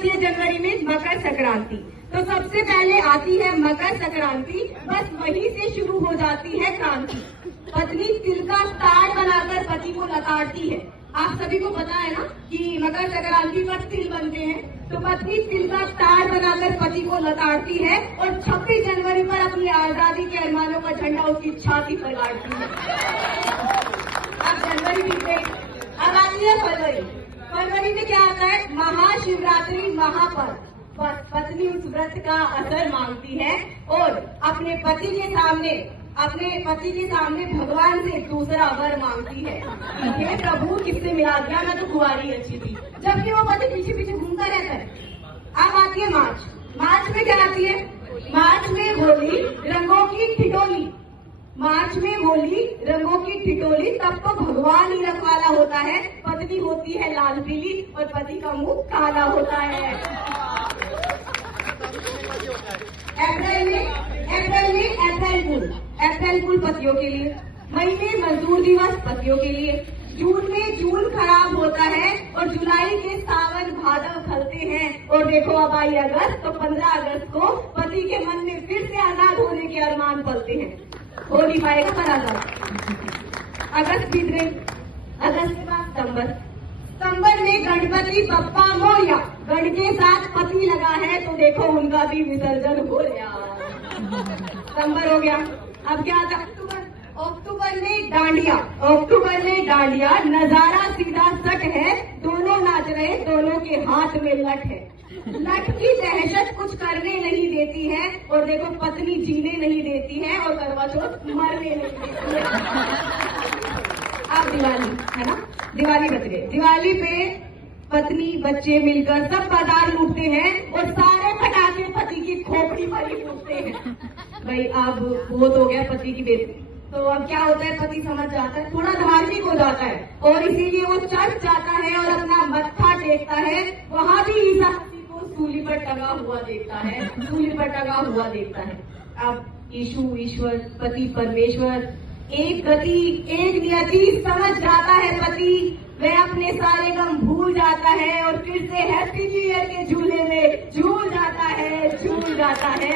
आती है जनवरी में? मकर संक्रांति। तो सबसे पहले आती है मकर संक्रांति, बस वहीं से शुरू हो जाती है क्रांति। पत्नी तिल का ताड़ बनाकर पति को लताड़ती है। आप सभी को पता है ना कि मकर संक्रांति पर तिल बनते हैं, तो पत्नी तिल का ताड़ बनाकर पति को लताड़ती है और 26 जनवरी पर अपनी आजादी के अरमानों का झंडा उसकी छाती पर गाड़ती है। अब जनवरी बीत गई, अब आती है फरवरी। फरवरी में क्या आता है? महाशिवरात्रि महापर्व। पत्नी उस व्रत का असर मांगती है और अपने पति के सामने भगवान से दूसरा वर मांगती है। हे प्रभु, किससे मिला दिया, मैं तो कुंवारी अच्छी थी। जबकि वो पति पीछे पीछे घूमता रहता है। अब आती है मार्च। मार्च में क्या आती है? मार्च में होली, रंगों की ठिठोली। मार्च में होली, रंगों की ठिठोली। तब तो भगवान ही रखवाला होता है, पत्नी होती है लाल पीली और पति का मुंह काला होता है। अप्रैल फूल पतियों के लिए। मई में मजदूर दिवस पतियों के लिए। जून में जून खराब होता है और जुलाई के सावन भादव खलते हैं। और देखो अब आई अगस्त, तो 15 अगस्त को पति के मन में फिर से आजाद होने के अरमान पलते हैं। हो नहीं पाएगा पर आजाद। अगस्त बीत गई। अगस्त के बाद सितंबर में गणपति बप्पा मोरया। गण के साथ पति लगा है, तो देखो उनका भी विसर्जन हो गया। सितंबर हो गया। अब क्या आता? अक्टूबर में डांडिया। नजारा सीधा सट है, दोनों नाच रहे, दोनों के हाथ में लठ है। लठ की दहशत कुछ करने नहीं देती है और देखो पत्नी जीने नहीं देती है और करवा चौथ मरने नहीं देती है। अब दिवाली है ना, दिवाली बच गई। दिवाली पे पत्नी बच्चे मिलकर सब बाजार लूटते हैं और सारे पटाखे पति की खोपड़ी पर ही फूटते हैं। भाई अब बहुत हो गया पति की बेइज्जती। तो अब क्या होता है, पति समझ जाता है, थोड़ा धार्मिक हो जाता है और इसीलिए वो चर्च जाता है और अपना मत्था टेकता है। वहां भी ईसा मसीह को सूली पर टंगा हुआ देखता है। अब यीशु ईश्वर, पति परमेश्वर, एक गति एक नियति समझ जाता है पति। वह अपने सारे गम भूल जाता है और फिर से हैप्पी न्यू ईयर के झूले में झूल जाता है।